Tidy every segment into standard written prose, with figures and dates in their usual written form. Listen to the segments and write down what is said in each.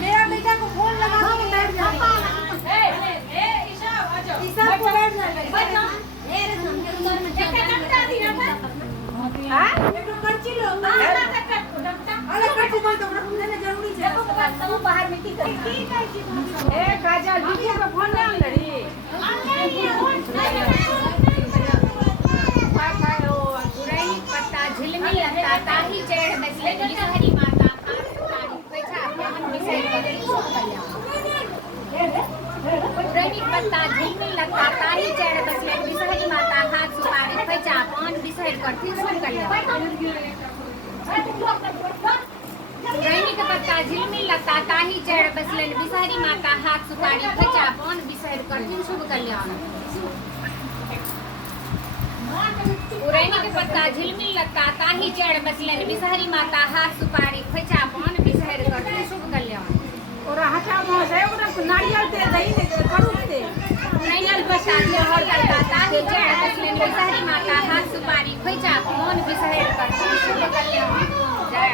मेरा बेटा को फोन लगा के बैठ जाएगा। ईशा को बैठ जाएगा। हां एक पर्ची लो। अरे पर्ची दो तो देना जरूरी है। सब बाहर में की कर। ए काजल दीदी को फोन ले लड़ी। पुरानी पत्ता झिलमिल लगता ताही चढ़ बसले हरी माता पुरानी पत्ता झिलमिल लगता ताही चढ़ बसले बिसहरी माता हाथ सुपारी पैसा पान बिसहर करती शुभ कल्याण पुरानी का पत्ता झिलमिल लगता ताही चढ़ बसले बिसहरी माता हाथ सुपारी पैसा पान बिसहर करती शुभ कल्याण पुरानी के पत्ता झिलमिल लगता ताही चढ़ बसलन बिसहरी माता हाथ सुपारी खोचा पान बिसहर करती शुभ कल्याण और हटा मोह है और नारियल दे दही ने करू दे नैनल पत्ता जोहर लगता ताही चढ़ बसलन बिसहरी माता हाथ सुपारी खोचा पान बिसहर करती शुभ कल्याण जय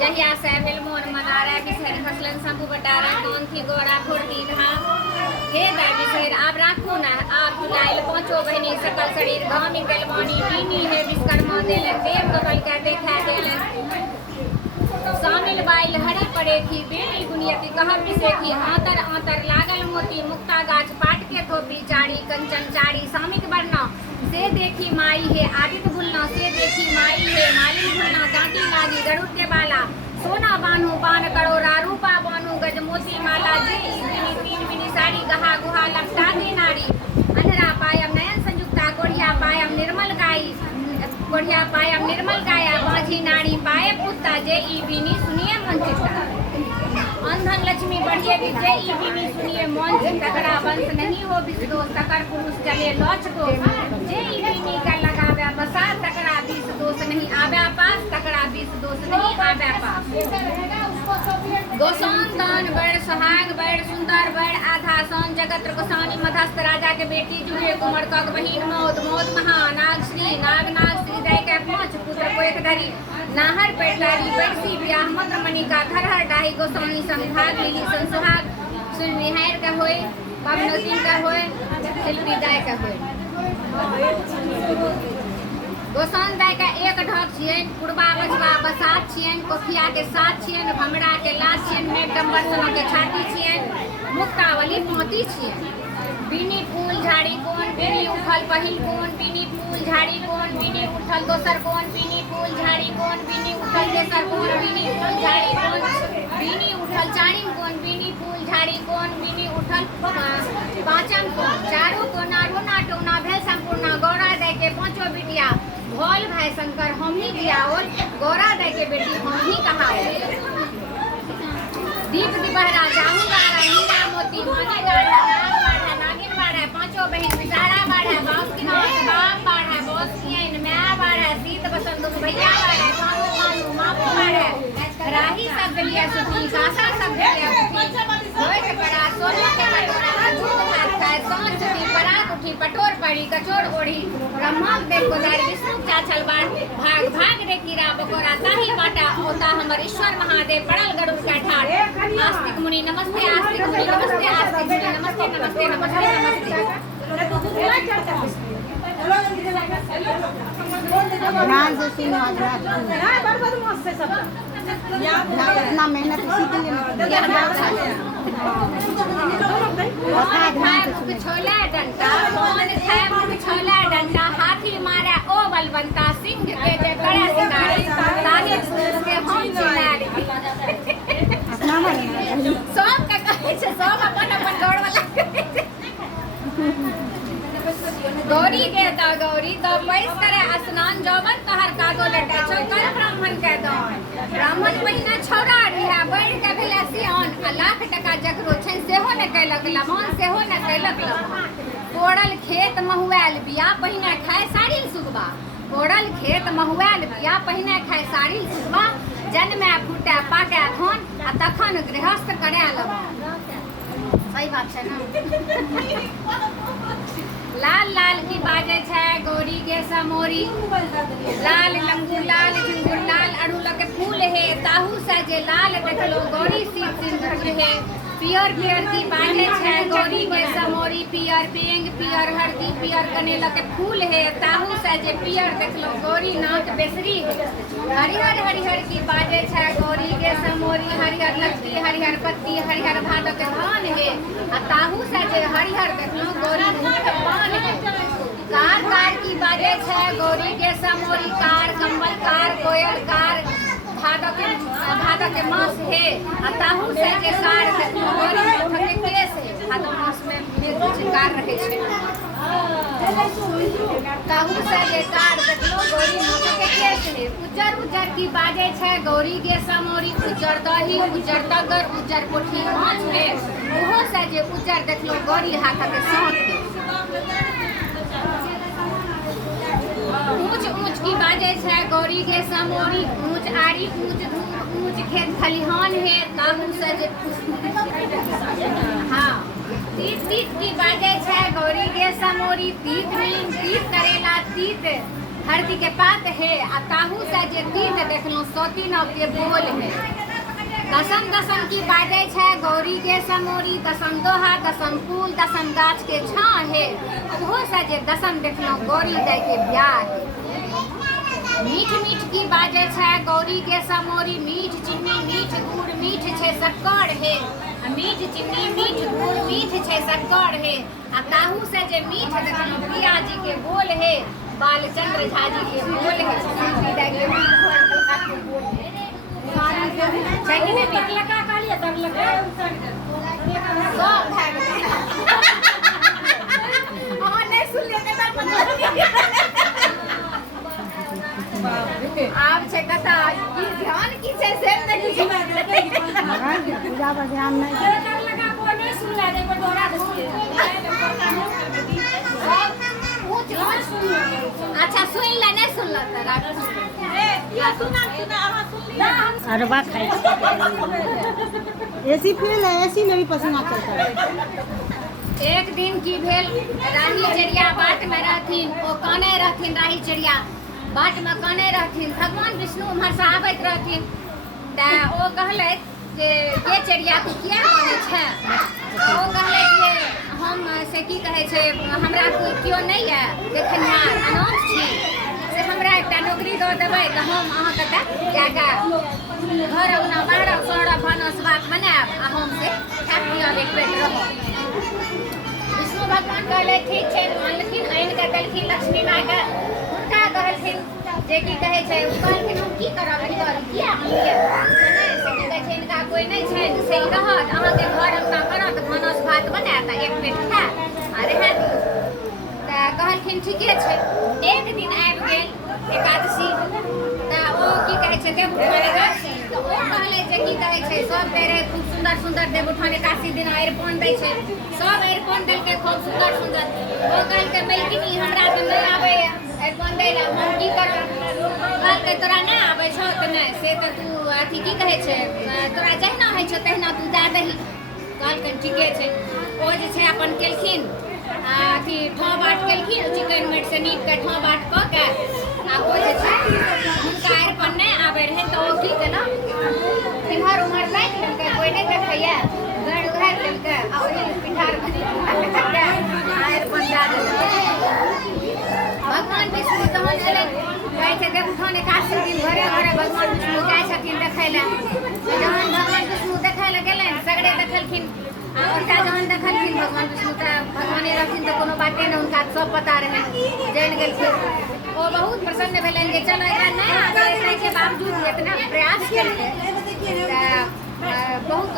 जहिया से मिल मोन मनारा बिसहरी फसलन शंभु बटारा कौन थी गोरा फुर्ती था हे दादी शरीर आप राखो ना आप लाइल पांचों बहनी सकल शरीर गांव में गलवानी बीनी है विश्वकर्मा देलन देव कमल का देखा देलन शामिल बाइल हरी पड़े थी बेली गुनियती कहब से थी आंतर आंतर लागल मोती मुक्ता गाछ पाट के थोपी चाड़ी कंचन चाड़ी सामिक बरना से देखी माई है आदित्य भुलना से देखी माई है मालिन भुलना कांटी लागी गरुड़ के बाला सोना बानू बान करोड़ा रूपा बानू गज मोती माला जे तीन मिनी साड़ी गहा गुहा लपटा दे नारी अंधरा पायम नयन संयुक्ता कोढ़िया पायम निर्मल गाया बाझी नारी पाए पुत्ता जे ई बीनी सुनिए मन चित्ता अंधन लक्ष्मी बढ़िए विजय ई बीनी सुनिए मन तकड़ा वंश नहीं हो विषदोष तकर पुरुष चले लौच को जे ई बीनी का लगावे बसा तकड़ा बीस दोष नहीं आवे पास तकड़ा बीस दोष नहीं आवे पास गोसाउन दान बड़ सुहाग बड़ सुंदर बड़ आधा सौन जगत गोसाउनी मधस्थ राजा के बेटी जुहे कुमार कग बहिन मौत मौत महा नाग श्री नाग श्री दय के पांच पुत्र को एक धरी नाहर पेटलारी बैसी ब्याह मंत्र मणि का धरहर डाही गोसाउनी संभाग लीली संसुहाग सुन निहार का होए पवनोती का होए शिल्पी दाय का होए गोसाउन दाय का एक ढक छियन पुरबा बजवा बसात छियन कोठिया के साथ छियन भमड़ा के लात छियन मेघ डंबर सना के छाती छियन मुक्तावली मोती छियन बीनी फूल झाड़ी कोन बीनी उठल पहिल कोन बीनी फूल झाड़ी कोन बीनी उठल दोसर कोन बीनी फूल झाड़ी कोन बीनी उठल तेसर कोन बीनी फूल झाड़ी कोन बीनी उठल चारिम कोन बीनी फूल झाड़ी कोन बीनी उठल पांचम कोन चारों कोना रोना टोना भेल संपूर्ण गौरा दे के पांचों बिटिया भोल भाई शंकर हम ही दिया और गौरा दे के बेटी हम ही कहा दीप दिपहरा जाहू गारा हीरा मोती माने गारा नागिन बाड़ा पांचों बहन बिचारा बाड़ा बाप की नाम बाप बाड़ा बॉस की मैं बाड़ा सीत बसंत भैया बाड़ा मामू मामू मामू बाड़ा राही सब गलिया सुती कासा सब गलिया सुती होय के बड़ा सोना के कटोरा दूध भात खाए सांझ सुती परात उठी पटोर पड़ी कचोर ओढ़ी ब्रह्मा देव गोदारी विष्णु चाचल बाण भाग भाग रे कीड़ा बकोरा ताही बाटा होता हमर ईश्वर महादेव पड़ल गरुड़ का ठाड़ आस्तिक मुनि नमस्ते आस्तिक मुनि नमस्ते आस्तिक मुनि नमस्ते नमस्ते नमस्ते नमस्ते ध्यान से सुनो रात इतना मेहनत इसी के लिए छोला डंडा कौन खाए मुख छोला डंडा हाथी मारा ओ बलवंता सिंह के जे कड़ा सिंगारी ताने के हम चिनारी सब का कहे छै सब अपन अपन गौर वाला गौरी के दा गौरी तो पैस करे स्नान जवन तहर कागो लटा छौ कर ब्राह्मण के दान ब्राह्मण महीना छौरा रिहा बढ़ के भेला सियान लाख टका जकरो छन सेहो न कैलक लमान सेहो न कैलक लमान कोड़ल खेत महुआल बिया पहिने खाए साड़ी सुगबा कोड़ल खेत महुआल बिया पहिने खाए साड़ी सुगबा जन्मे फूटे पाके धन आ तखन गृहस्थ करे लबा सही बात है ना। लाल लाल की बाजे छै गौरी के समोरी, लाल लंगू लाल झुंगुर लाल अड़हुल के फूल है, ताहू से जे लाल देखलो गौरी सीत सिंदूर है। पियर पियर की बाजे छै गौरी के समोरी, पियर पेंग पियर हरदी पियर कनेला के फूल है, ताहू से जे पियर देखलो गौरी नाक बेसरी है। हरिहर हरिहर की बाजे छै गौरी के समोरी, हरिहर लत्ती हरिहर पत्ती हरिहर भादो के धान है, आ ताहू से जे हरिहर देखलो गौरी मुख पान है। कार कार की बाजे छै गौरी के समोरी, कार कंबल कार कोयल कार भादो के मास है, आ ताहू से जे कार देखलो गौरी मुख के केस है। भादो मास में कुछ कार रहे छै, ताहू से जे कार देखलो गौरी मुख के केस है। उज्जर उज्जर की बाजे छै गौरी के समोरी, उज्जर दही उज्जर तगर उज्जर पोठी माछ है, ओहो से जे उज्जर देखलो गौरी हाथ के साथ है। ऊंच ऊंच की बाजे छै गौरी के समोरी, ऊंच आरी ऊंच धूप ऊंच खेत खलिहान है, ताहू से जे हाँ। तीत तीत की बाजे छै गौरी के समोरी, तीत नीम तीत करेला तीत हरदी के पात है, आ ताहू से जे तीत देखलो सौतीन के बोल है। दसम दसम की बाजे छै गौरी के समोरी, दसम दोहा दसम फूल दसम गाछ के छां है, ओहो से जे दसम देखलो गौरी दाय के ब्याह है। मीठ मीठ की बाजे छै गौरी के समोरी, मीठ चीनी मीठ गुड़ मीठ छै शक्कर है, मीठ चीनी मीठ गुड़ मीठ छै शक्कर है, आ ताहू से जे मीठ देखलो पिया जी के बोल है, बालचंद्र झा जी के बोल है। चाहिए ने तक लगा कालिया तक लगा सब भाग हां नहीं सुन लेते बार आप छे कथा की ध्यान की छै से देखी पूजा पर ध्यान नहीं तक लगा को नहीं सुन ले दे पर दोहरा दे। अच्छा सुन ले नहीं सुन ले या सुना आवाज सुन लिया। अरबा खाई एसी फेल है, एसी में भी पसीना चलता है। एक दिन की भेल राही चिड़िया बाट में रहथिन, ओ काने रहथिन राही चिड़िया बाट में काने रहथिन, भगवान विष्णु उम्हर से आबैत रहथिन, त ओ कहलैत जे ये चिड़िया तू किया काने छै? ओ कहलैत जे हम से की कहै छै हमरा कियो नहीं है देखनिहार अनाथ छी, से हमरा एकटा नौकरी दऽ देबै तऽ हम अहाँके तऽ जाके घर अंगना बाहर सौरभ भानस भात बनायब आ हम से खा पियब एक बेर रहब। विष्णु भगवान कहले ठीक छै, मानलखिन आनि कऽ देलखिन लक्ष्मी मायके, हुनका कहलखिन जे की कहै छै कहलखिन हम की करब हिनकर किया आनिए नहि से की कहै छै हिनका कोई नहीं छै से रहत अहाँके घर अंगना करत भानस भात बनायत आ एक पेट खायत आ रहै दियौ। तऽ कहलखिन ठीके छै। एक दिन आबि गेल एकादशी, तऽ ओ की कहै छै देवउठान एकादशी, तऽ ओ कहले जे की कहै छै सब दे रहे खूब सुंदर सुंदर देवउठान एकादशी दिन अरिपन दै छै, सब अरिपन देलकै खूब सुंदर सुंदर। ओ कहलकै मैथिली हमरा तऽ नहीं आबै अरिपन दै लए, हम की करब? कहलकै तोरा नहीं आबै छौ तऽ नहीं से तऽ तू अथी की कहै छै तोरा जहिना होइ छौ तहिना तू दए दही। कहलखिन ठीके छै। ओ जे छै अपन केलखिन अथी ठाँ बाट केलखिन चिकन मीट से नीक के ठाँ बाट कऽ के, आ ओ जे छै हुनका अरिपन नहीं आबै रहै तऽ ओ की केलक इम्हर उम्हर ताकि लेलकै, कोई नहीं देखैया गड़ उघारि लेलकै आ ओहि पिठार अरिपन दए देलकै। भगवान विष्णु तहन एलै, कहै छै देवउठान एकादशी दिन घरे घरे भगवान विष्णु जाइ छथिन देखै लए। जहन भगवान विष्णु देखै लए गेलनि सगरे देखलखिन, आ ओतऽ जहन देखलखिन भगवान विष्णु तऽ भगवाने रहथिन तऽ कोनो बाते नहि हुनका सब पता रहै, जानि गेलखिन। ओ बहुत प्रसन्न भेलनि जे चलो एकरा नहीं आबै के बावजूद इतना प्रयास केलकै तऽ बहुत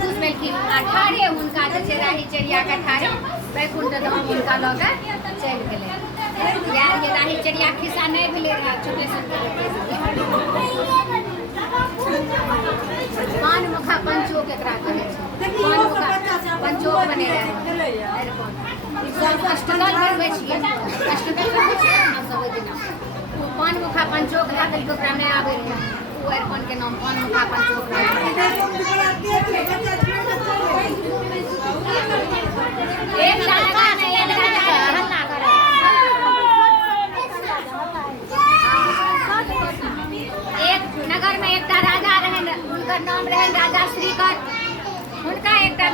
खुश भेलखिन। आ ठाढ़े हुनका जे छै राही चिड़ियाके ठाढ़े वैकुंठ धाम हुनका लऽ कऽ चलि गेलै। या ये राही चिड़िया खिस्सा नहीं भेलै रहै छोटे पान मुखा पंचोक एकरा कहै छै, पान मुखा पंचोक बने रहै सब अष्टदल बनबै छियै, अष्टदल बनबै छियै हम सब ओहि दिना ओ पान मुखा पंचोक लए देलकै, ओकरा नहीं आबै रहै ओ अरिपन के नाम पान मुखा पंचोक रहै।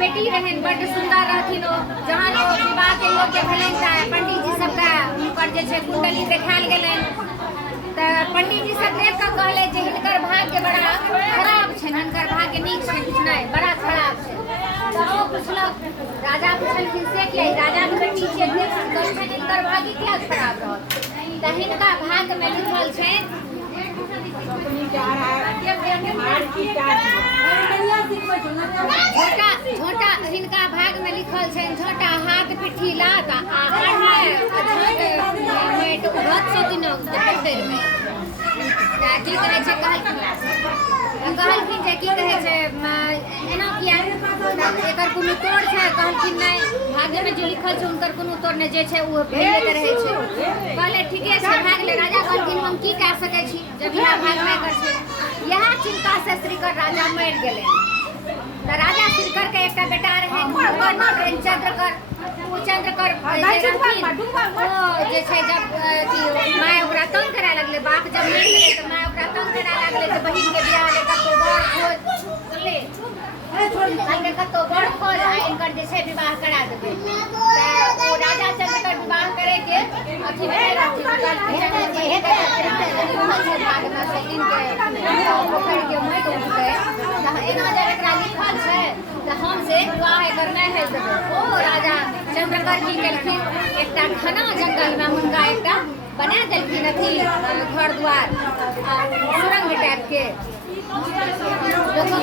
बेटी रहन बड़ सुंदर रहथिन ओ जहाँ विवाह के योग्य भेलनि तऽ पंडित जी सबके हुनकर जे छै कुंडली देखायल गेलनि तऽ पंडित जी सब देख कऽ कहले जे हिनकर भाग्य बड़ा खराब छनि हिनकर भाग्य नीक छनि नहि बड़ा खराब छै तऽ ओ पुछलक राजा पुछलखिन से किया राजा के बेटी छै देख सुंदर छनि हिनकर भाग्य क्या खराब रहत तऽ हिनका भाग्य में लिखल छनि झोटा हिनका भाग में लिखल छनि झोटा हाथ पिट्ठी लात आ की कहै छै कहलखिन जे की कहै छै एना किया एकर कोनो तोड़ छै कहलखिन नहि भाग्य में जे लिखल छै हुनकर कोनो तोड़ नहि जे छै ओ भेले के रहै छै कहले ठीके छै भए गेलै राजा कहलखिन हम की कए सकै छी जब इएह भाग में एकर छै इएह चिंता से श्रीकर राजा मरि गेलै तऽ राजा श्रीकर के एकटा बेटा रहै ओकर नाम रहै चंद्रकर ओ चंद्रकर जे छै जब माय ओकरा तंग करे लगले बाप जब मरि गेलै तऽ माय ओकरा तंग करे लगले जे बहिन के बियाह ले कतो बड़ खोज सुनले कहलके कतो बड़ खोज आ इनकर जे छै विवाह करा देबै तऽ ओ राजा चंद्रकर विवाह करे के अथी में रहथिन पोखरि के माटि उठतै एना जब एकरा लिखल छै तऽ हम से विवाह एकर नहि होइ देबै ओ राजा चंद्रकर की केलखिन एकटा घना जंगल में हुनका एकटा बना देलखिन अथी घर द्वार सुरंग टाइप के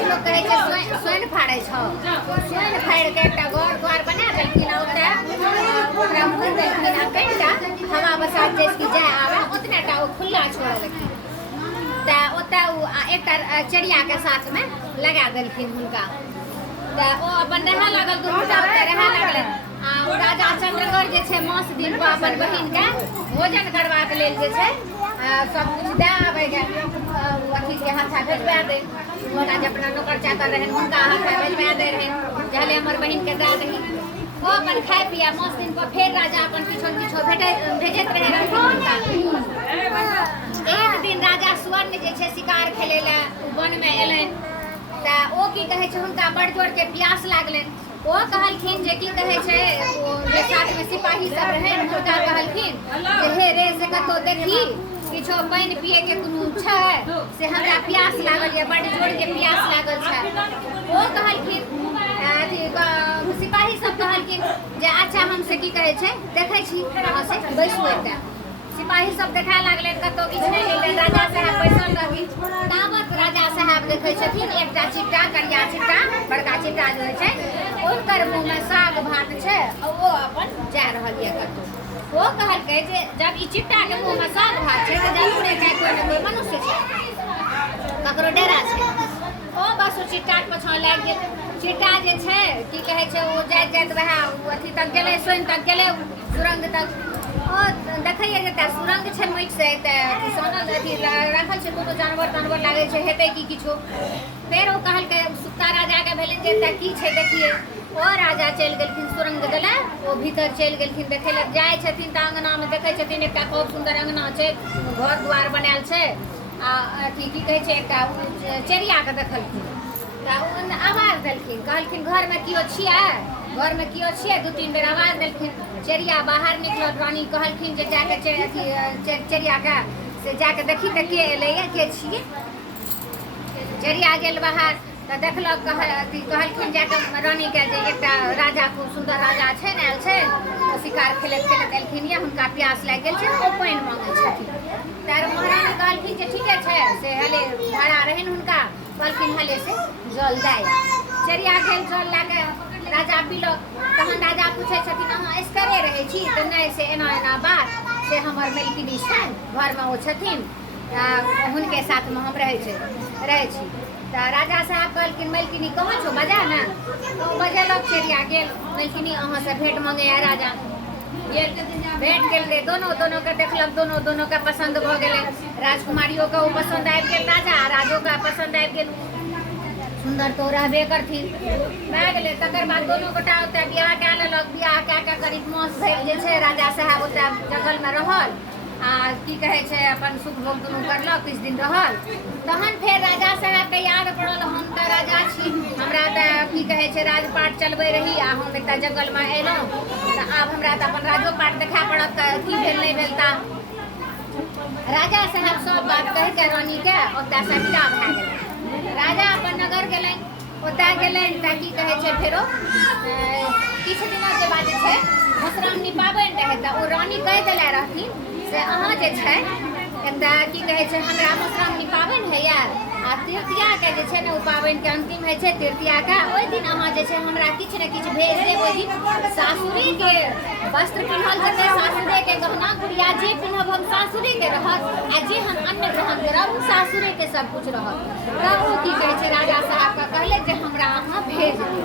लोग कहे छै सोन फाड़े छौ सोन फाड़ि के एकटा घर द्वार बना देलखिन ओकरा भूल देलखिन आ कनिटा हवा बसात जैसे जाए आवे उतने टा ओ खुला छोड़लखिन तऽ ओतऽ एकटा चिड़िया के साथ में लगा देलखिन हुनका तऽ ओ अपन रहै लागल दुनूटा ओतऽ रहै लगलै आ राजा चंद्रकर जे छै मास दिन पर अपन बहिन के भोजन करबाक लेल जे छै सब कुछ दे आबै गे अथी के हाथा भेजबा दे ओकरा जे अपना नौकर चाकर रहन हुनका हाथा भेजबा दे रहन जहले हमर बहिन के दे दही वो अपन खाए पिया मास दिन पर फेर राजा अपन किछो भेजैत रहे रहथिन एक दिन राजा स्वर्ण जे छै शिकार खेलै लए वन में एलनि तऽ ओ की कहै छै हुनका बड़ जोर के प्यास लागलनि ओ कहलखिन जे की कहै छै ओ जे साथ में सिपाही सब रहै हुनका कहलखिन जे हे रे से कतौ देखी किछो पानि पिए के कोनो छै से हमरा प्यास लागल है बड़ जोर के प्यास लागल छै ओ कहलखिन अथी सिपाही सब कहलखिन जे अच्छा हमसे की कहै छै देखै छी अहाँ से बैसू एकटा सिपाही सब देखाय लागलै कतौ किछु नहि मिललै राजा साहब बैसल रहथिन ताबत राजा साहब देखै छथिन एकटा चिट्टा करिया चिट्टा बड़का चिट्टा जे होइ छै हुनकर मुँह में साग भात छै ओ अपन जा रहल है कतौ वो कहलकै जे जब ई चिट्टा के मुँह में साग भात छै तऽ जरूर कोई न कोई मनुष्य छै ककरो डेरा छै ओ बस ओ चिट्टा के पाछा लागि गेल चिट्टा जे छै की कहै छै ओ जाइत जाइत वएह अथी तक गेलै सोनि तक गेलै सुरंग तक ओ देखैए जे सुरंग छै माटि से तऽ सोनल अथी राखल छै कोनो जानवर लागै छै हेतै कि किछो फेर ओ कहलकै सुत्ता राजा के भेलनि जे एतऽ की छै देखिए ओ राजा चलि गेलखिन सुरंग गेलै ओ भीतर चलि गेलखिन देखै लए जाइ छथिन तऽ अंगना में देखै छथिन एकटा खूब सुन्दर अंगना छै घर द्वार बनायल छै आ अथी की कहै छै एकटा चिड़िया के देखलखिन तऽ ओ आवाज देलखिन कहलखिन घर में कियो छियै घर में कियो छियै दू तीन बेर आवाज देलखिन चिड़िया बाहर निकलल रानी कहलखिन जे जाके अथी चिड़िया के से जाके देखी तऽ के एलैए के छियै चिड़िया गेल बाहर तऽ देखलक कहलखिन जाके रानी के जे एकटा राजा खूब सुन्दर राजा छै ने आयल छै शिकार खेलैत खेलैत एलखिन यऽ हुनका प्यास लागि गेल छै ओ पानि मांगै छथिन तर महारानी कहलखिन जे ठीके छै से हले भाड़ा रहनि हुनका कहलखिन हले से जल दै चिड़िया गेल जल लए के राजा पीलक तहन राजा पूछै छथिन अहाँ असगरे रहै छी तऽ नहि से एना एना बात से हमर मलकिनी छनि घरमे ओ छथिन हुनके साथमे हम रहै छी तऽ राजा साहब कहलखिन मलकिनी कहाँ छौ बजा ने तऽ बजेलक चिड़िया गेल मलकिनी अहाँसँ भेंट मांगैया राजा गेल भेंट केलकै दोनों के देखलक दोनों के पसंद भऽ गेलै राजकुमारियों के ओ पसंद आबि गेल राजा राजो के पसंद आबि गेल सुंदर तो रहबे करथिन भए गेलै तकर बाद दोनों गोटा ओतऽ बियाह कए लेलक बियाह कए कऽ करीब मास भरि जे छै राजा साहब ओतऽ जंगल में रहल आ की कहे छै अपन सुख भोग दुनू करलक, किछु दिन रहल, तहन फेर राजा साहब के याद पड़ल हम तऽ राजा छी, हमरा तऽ की कहे छै राजपाट चलबै रही आ हम एकटा जंगल में एलहुँ तऽ आब हमरा तऽ अपन राजोपाट देखा पड़त की भेल नहि भेल ता। राजा साहब सब बात कहि के रानी के ओतय से विदा भए गेलै। राजा अपन नगर गेलनि, ओतय गेलनि तऽ की कहे छै फेरो किछु दिनक के बाद जे छै मधुश्रावणी पाबनि रहै तऽ ओ रानी कहि देले रहथिन से अहाँ जे छै एकटा की कहे छै हमरा मधुश्रावणी पाबनि होइए आ तृतीया के जे छै ने ओ पाबनि के अंतिम होइ छै तृतीया के, ओहि दिन अहाँ जे छै हमरा किछु ने किछु भेज देब। ओहि दिन सासुरे के वस्त्र पिन्हल जेतै, सासुरे के गहना गुड़िया जे पिन्हब हम सासुरे के रहत आ जे हम अन्न ग्रहण करब ओ सासुरे के सब कुछ रहत। तब ओ की कहे छै राजा साहब के कहले जे हमरा अहाँ भेज देब।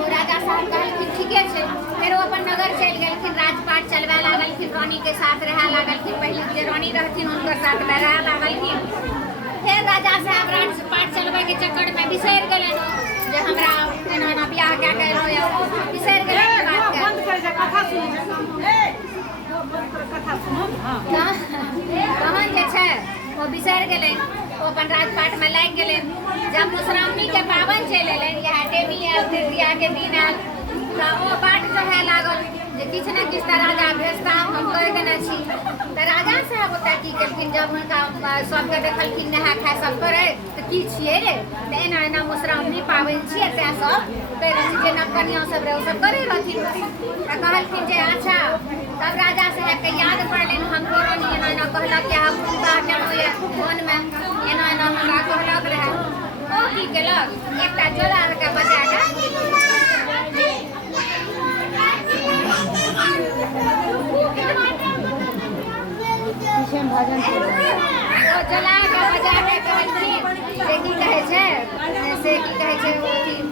ओ राजा साहब कहलखिन ठीके छै। फेर ओ अपन नगर चलि गेलखिन, राजपाट चलबे लागलखिन, रानी के साथ रहे लागलखिन, पहले जे रानी रहथिन हुनकर साथ में रहे लागलखिन। फिर राजा साहब राजपाट चलबे के चक्कर में बिसरि गेलनि जे हमरा एना एना बियाह कए के एलहुँ यऽ, बिसरि गेलनि बात के। तहन जे छै ओ बिसरि गेलनि, ओ अपन राजपाट में लागि गेलनि। जब मधुश्रावणी के पाबनि चलि एलनि, इएह टेमी आयल, तृतीया के दिन आयल तऽ ओ बाट जोहे लागल जे किछु ने किछु तऽ राजा भेजता, हम कहि देने छी। तऽ राजा साहब ओतय की केलखिन, जब हुनका सबके देखलखिन नहा खाय सब करे तऽ की छियै रे, तऽ एना एना मधुश्रावणी पाबनि छियै तैं सब कहि रहथिन जे नवकनिया सब रहे ओ सब करे रहथिन। तऽ कहलखिन जे अच्छा। तब राजा साहब के याद पड़लनि हमको रानी एना एना कहलक कि हम हुनका केना ये मन में एना एना हमरा कहलक रहे। ओ की केलक एकटा जोड़ा के बजा के भजन जला के बजा के कहलखिन से की कहे छै से की कहे छै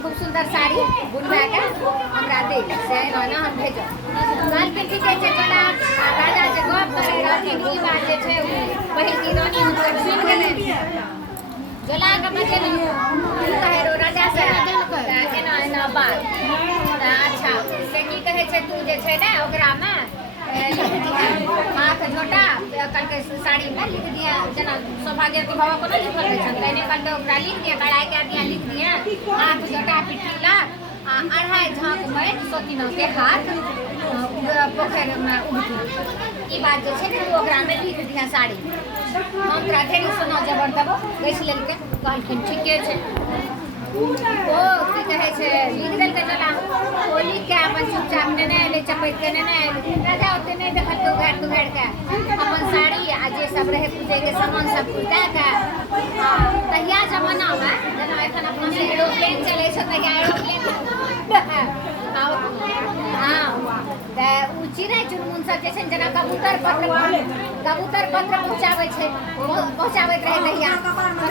खूब सुंदर साड़ी बुनवा के हमरा दे से ना हम भेजब। कहलखिन ठीके छै चला। राजा जे गप करे रहथिन ई बात जे छै पहिल की रानी हुनकर सुनि गेलै, जला के बजेलनि की कहे रो राजा से एना एना बात। अच्छा से की कहे छै तू जे छै ने ओकरा में हाथ झोटा कल के साड़ी में लिख दिया, जना सौभाग्यवती बाबा को ना लिखल रहे छन तने कल के ओकरा लिख दिया, कढ़ाई के दिया लिख दिया हाथ झोटा पिटिला आ अढ़ाई झांक में सोतिनो के हाथ पोखर में उठी। ई बात जे छै तू ओकरा में लिख दिया साड़ी। हम तोरा ढेरी सोना जबर देबो गैस लेलके। कहलखिन ठीके छै। ओ की कहे छै लिख देलकै चला। ओ लिख के अपन चुपचाप नेने एले, चपैत के नेने एले। राजा ओते नहीं देखल के उघाड़ के अपन साड़ी आ जे सब रहे पूजे के सामान सब उठा के तहिया जमाना में जेना एखन अपना से एरोप्लेन चले छै तहिया एरोप्लेन चिड़ै चुनमुन सब जे छै जेना कबूतर पत्र पहुँचाबै छै पहुँचाबैत रहे तहिया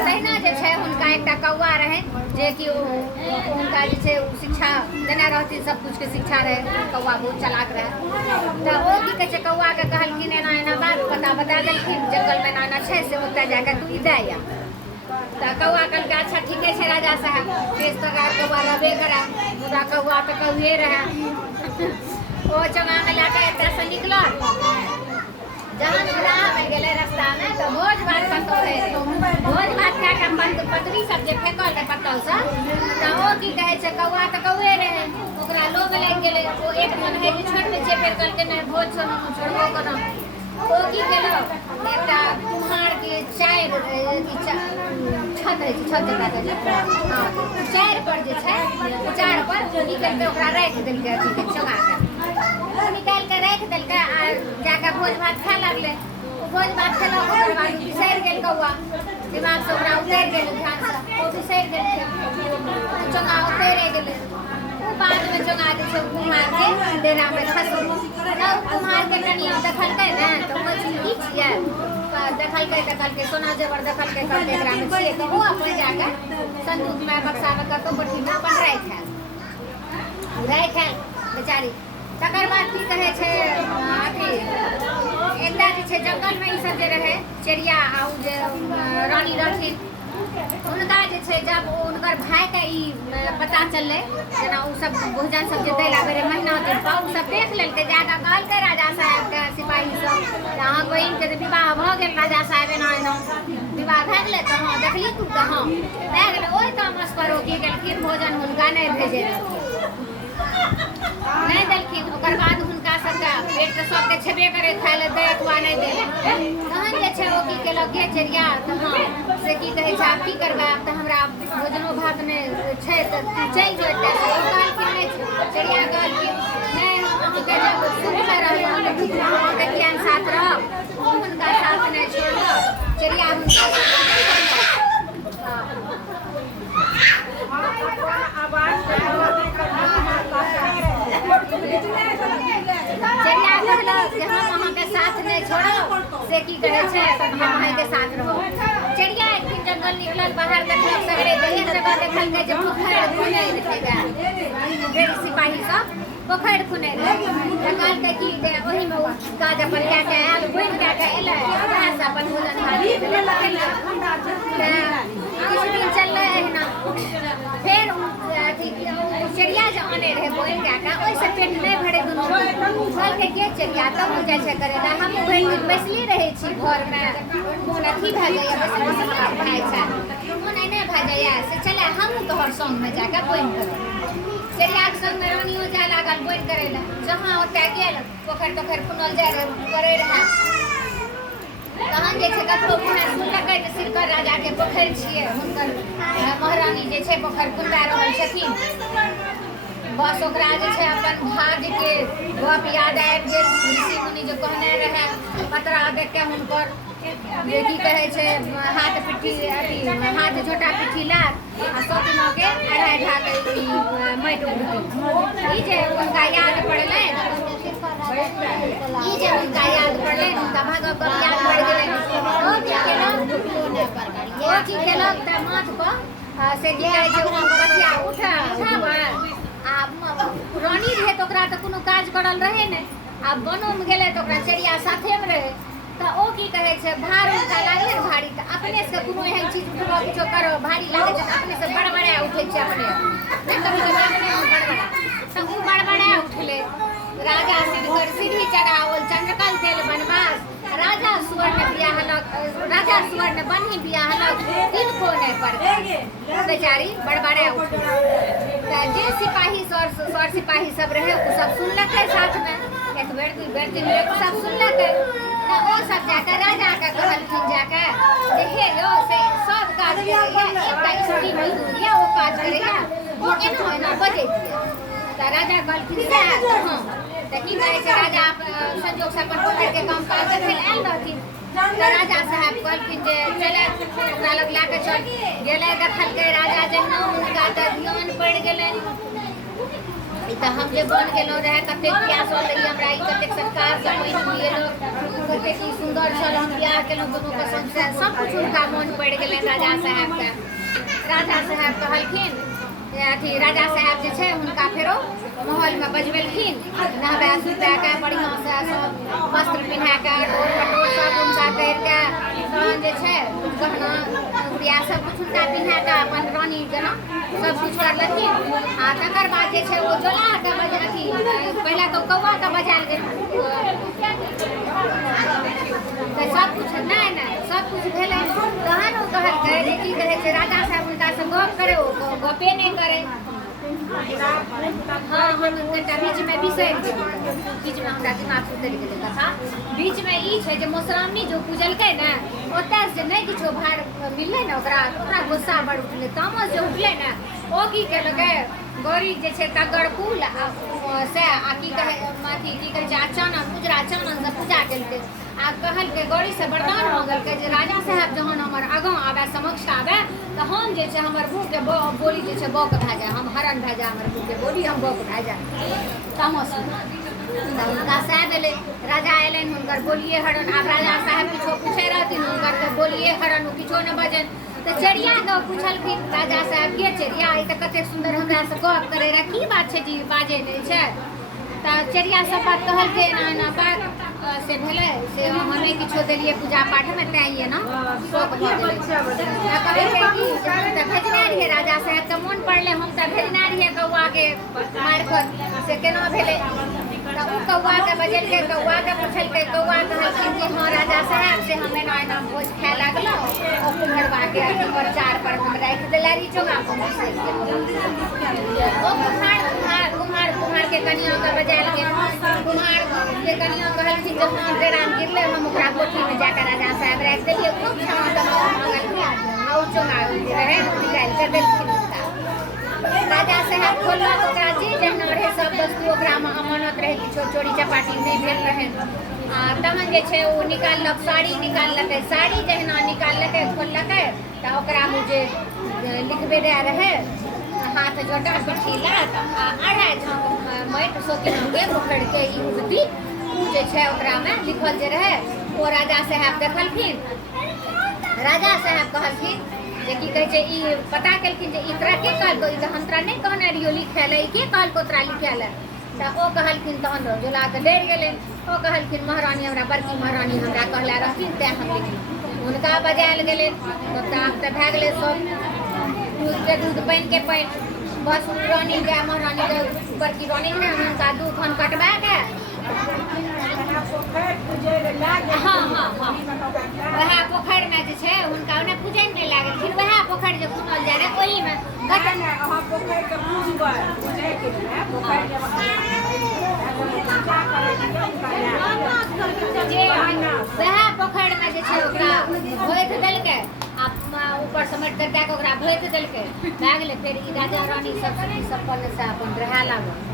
तहिना जे छै हुनका एकटा कौआ रहे जे कि उनका जे छै शिक्षा देने रहथिन, सब कुछ के शिक्षा रहे। कौआ बहुत चालाक रहे। तो वो की कहे छै कौआ के कहलखिन एना एना बात पता बता देलखिन जंगल में एना छै से ओतय जाके तू दे या। तो कौआ कहलकै अच्छा ठीके छै राजा साहब, केस तगार कौआ रहबे करे, मुदा कौआ तो कौए रहे। ओ चंगा में लाके एतय से निकलल, जहन राह में गेले रास्ता में तो भोज भात कतौ रहे। भोज भात खा के पतरी सब जे फेकल रहे पत्तल सब तो ओ की कहे छै कौआ तो कौए रहे, ओकरा लोभ लग गेले। ओ एक मन है कि छोड़ दे छै, फेर कहलकै नहीं भोज छोड़बो करो। ओ की केलक एकटा कुम्हार के चारि छत रहे छै, छत जगह दे चारि पर जे छै चार पर निकल के ओकरा राख देलकै अथी के चंगा के निकाल के राख देलकै आ जाके भोज भात खाए लगले। भोज भात खेलक ओकर बाद बिसरि गेल कौआ, दिमाग से ओकरा उतरि गेल ध्यान से ओ बिसरि गेल चंगा उतरि गेलै। ओ बाद में चंगा जे छै कुम्हार के डेरा में खसल। जब कुम्हार के कनिया देखलकै ने तो कहै की छियै, देखलकै सोना जेवर देखलकै कहलकै एकरा में छियै तो ओ अपन जाके संदूक में बक्सा में कतौ बठी में अपन राखि आयल बेचारी। तकर बाद की कहे छै अथी एकटा जे छै जंगल में ई सब जे रहे चिड़िया आ जे रानी रहथिन उनका जे छै जब उनकर भाई के ई पता चललै जेना उ सब भोजन सब जे दै ला आबे रहे महीना दिन पर उ सब देख लेलकै जाके कहलकै राजा साहब के सिपाही सब अहाँ बहिन के विवाह भ गेल राजा साहब एना एना विवाह भए गेलै तऽ हाँ देखली तू तऽ हाँ भए गेलै ओहि तामस पर ओ की केलखिन भोजन हुनका नहि भेजे नहीं देलखिन ओकर बाद हुनका सबके पेट तऽ सबके छेबे करे खाय ले दे अथवा नहीं दे तहन जे छै ओ की केलक गे चेरिया तऽ हाँ से की कहै छै आब की करबै आब तऽ हमरा भोजनो भात नहि छै तऽ तू चलि जो एतऽ से ओ कहलखिन नहि छै चेरिया कहलखिन नहीं हम अहाँके जब सुनले रहलहुँ अहाँके कियान साथ रहब ओ हुनका साथ नहि छोड़लक चेरिया हुनका चेरिया कहलक जे हम अहाँके साथ नहीं छोड़ब से की कहै छै हम अहाँके साथ रहब चेरिया एक दिन जंगल निकलल बाहर देखलक सगरे एक जगह देखलकै जे पोखरि खुनै रहै सिपाही सब पोखरि खुनै रहै तऽ कहलकै कि जे ओहिमे काज अपन कए कऽ आयल बनि कए कऽ एलै वएह से अपन भोजन भात किछु दिन चललै एहिना फेर चिड़िया जे आने रहे बोल कए कऽ ओहिसँ पेट नहि भरे दुनू कहलकै के चिड़िया तब बुझै छै करे ला हम भरि दिन बैसले रहै छी घरमे मोन अथी भए जाइए बैसल भए छै मोन एने भए जाइए से चले हमहूँ तोहर सङ्गमे जाके बोनि करब चिड़ियाके सङ्गमे रानियो जाय लागल बोनि करै लए जहाँ ओतय गेल पोखरि तोखरि खुनल जाइ रहै करै रहै तहन जे छै ककरो मुँहे सुनलकै जे सिरकर राजाके पोखरि छियै हुनकर महारानी जे छै पोखरि खुनबा रहल छथिन बस ओकरा जे छै अपन भाग्यके गप याद आबि गेल ऋषि मुनि जे कहने रहै पतरा देख के हुनकर जे की कहै छै हाथ पिट्ठी अथी हाथ झोटा पिट्ठी लात आ सपना के अढ़ाई ढाक माटि उठती ई जे हुनका याद पड़लै ई जे हुनका याद पड़लै हुनका भागक याद पड़ि गेलै ओ की केलक तऽ माथ पर से की कहै छै बचिया उठाबै आ रानी रहे तऽ ओकरा तऽ कोनो काज करल रहे नहि आ बनोमे गेलै तऽ ओकरा चिड़िया साथेमे रहे तऽ ओ की कहै छै भार हुनका लागलै भारी तऽ अपने से कोनो एहन चीज उठबऽ किछो करो भारी लागै छै तऽ अपने से बड़बड़ा उठै छै अपने तऽ ओ बड़बड़ा उठलै राजा सिरकर सीढ़ी चढ़ाओल चंद्रकल देल बनवास राजा सुवर्ण बन्ही बियाहलक किनको नहीं पड़लै बेचारी बड़बड़ा उठलै जे सिपाही सर सिपाही सब रहे वो सब सुनलकै साथमे एक बेर दू बेर तीन बेर सब सुनलकै तऽ ओ सब जाके राजा के कहलखिन जाके जे हे यौ से सब काज करैया एकटा स्त्री मजदूर या ओ काज करैया ओ एना एना बजैतियै तऽ राजा कहलखिन सएह हाँ तऽ की कहै छै राजा संजोग से अपन पोखरिके काम काज देखै लए आयल रहथिन तऽ राजा साहब कहलखिन जे चले ओकरा लग लए कऽ चल गेलै देखलकै राजा जहिना हुनका तऽ ध्यान पड़ि गेलै तऽ हम जे बन गेलहुँ रहै कतेक प्यासल रही हमरा ई कतेक सत्कार सब पहिने मिलेलहुँ कतेक ई सुन्दर छल हम बियाह केलहुँ दुनू पसन्दसँ सबकिछु हुनका मोन पड़ि गेलै राजा साहबके राजा साहब कहलखिन अथी राजा साहब जे छै हुनका फेरो महलमे बजबेलखिन नहबा सुताके बढ़िआँसँ सब वस्त्र पिन्हाके डोर पटोर सब हुनका करिके तहन जे छै गहना गुड़िया सबकिछु हुनका पिन्हाके अपन रानी जेना सबकिछु करलखिन आ तकर बाद जे छै ओ जोलाके अथी पहिले तऽ कौआके बजायल गेल तऽ सबकिछु नहि सबकिछु भेलै तहन ओ कहलकै जे की कहै छै राजा साहब हुनकासँ गप करे ओ गपे नहि करे हाँ हम कनिटा बीचमे बिसरि गेलियै बीचमे हमरा दिमाग से उतरि गेलै कथा बीचमे ई छै जे मधुश्रावणी जो पूजलकै ने ओतय से नहि किछो भार मिललै ने ओकरा गुस्सा बड़ उठलै तामस जे उठलै ने ओ की केलकै गौरी जे छै तग्गड़ फूल से आ की कहै छै चानन उजरा चानन से पूजा केलकै आ कहलकै गौरी से वरदान मांगलकै जे राजा साहब जहन हमर आगाँ आबे समक्ष आबे तऽ हम जे छै हमर मुँहके बोली जे छै बौक भए जाए हम हरण भए जाए हमर मुँहके बोली हम बौक भए जाए तामस तऽ हुनका सएह भेलै राजा अयलनि हुनकर बोलिए हरण आब राजा साहब किछो पूछै रहथिन हुनकर तऽ बोलिए हरण ओ किछो नहि बजनि तऽ चिड़िया के पूछलखिन राजा साहब के चिड़िया ई तऽ कतेक सुन्दर हमरा से गप करे रहे की बात छै जी बाजे नहीं छै तऽ चिड़िया सब बात कहलकै एना एना बात से भेलै से हमे किछो देलिए पूजा पाठ में तेँ ना शौक भऽ गेलै कहै छै कि तऽ भेजने रहिए राजा साहब के मोन पड़लै हम तऽ भेजने रहिए कौआ के मारि कऽ से केना भेलै तऽ ओ कौआ के बजेलकै कौआ के पूछलकै कौआ कहलखिन कि हाँ राजा साहब से हम एना एना भोज खाए लागलहुँ ओ कुम्हरबा के अथी पर चार पर हम राखि देले रही चौका कुम्हार के कनिया के बजायल गेल कुम्हार के कनिया कहलखिन जे हाँ डेरा में गिरले हम ओकरा कोठी में जाकर राजा साहब राखि देलिए खूब क्षमा मंगलखिन और चौका रहे निकालि के देलखिन राजा साहब खोललक ओकरा जे जहना रहे सब वस्तु ओकरा में अमानत रहे किछो चोरी चपाटी नहीं भेल रहे तहन जे छै ओ निकाललक साड़ी निकाललकै साड़ी जहिना निकाललकै खोललकै तऽ ओकरा में जे लिखबे रहे हाथ जोटा पिठी लात आ अढ़ाई झाँक माटि सोतिया के पोखरि के ई मूर्ति ओ जे छै ओकरा में लिखल जे रहे ओ राजा साहब देखलखिन राजा साहब कहलखिन जे की कहै छै ई पता केलखिन जे ई तोरा के कहलको ई हम तोरा नहीं कहने रहियो लिखे ले के कहलको तोरा लिखे ले तऽ ओ कहलखिन तहन जोला तऽ डरि गेलै ओ कहलखिन महारानी हमरा बड़की महारानी हमरा कहले रहथिन तेँ हम लिखलहुँ हुनका बजायल गेलै तऽ भए गेलै सब दूध के दूध पानि के पानि बस रानी के महारानी के बड़की रानी ने हुनका दूध खन कटबा के हाँ हाँ हाँ वएह पोखरि में जे छै हुनका ओने पूजै नहि लागलखिन वएह पोखरि जे खुनल जाय रहे ओही में वएह पोखरि में जे छै ओकरा भोति देलकै आ ऊपर से माटि दे के ओकरा भोति देलकै भए गेलै फेर ई राजा रानी सब से अपन रहै लागल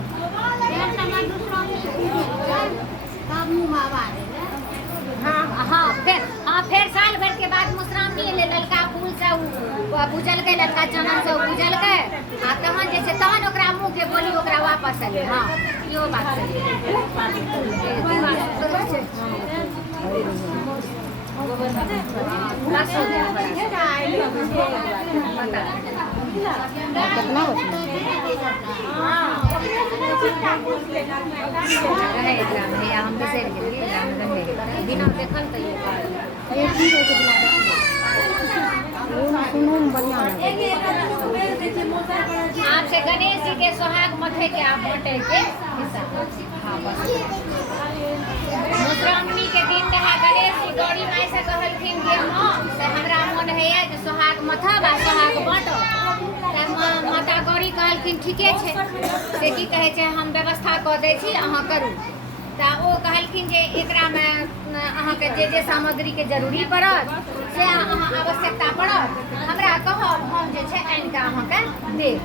हाँ फिर साल भर के बाद मधुश्रावणी एलै ललका फूल से पूजलकै ललका चनन से पूजलकै आ तहन जे छै तहन ओकरा मुँह के बोली ओकरा वापस एलै हाँ इहो बात कितना हम बिसरि गेलियै बिना देखल तऽ आपसे गणेश जी के सोहाग मथे के आप बांटे के मधुश्रावणी के दिन रहा गणेश जी गौरी माई से कहलखिन कि हाँ से हमरा मन होइए जे सोहाग मथब आ सोहाग बाँटब माता गौरी कहलखिन ठीके छै से की कहै छै हम व्यवस्था कऽ दै छी अहाँ करू तऽ ओ कहलखिन जे एकरा में अहाँके जे सामग्री के जरूरी पड़त से अहाँ आवश्यकता पड़त हमरा कहब हम जे छै आनि कऽ अहाँके देब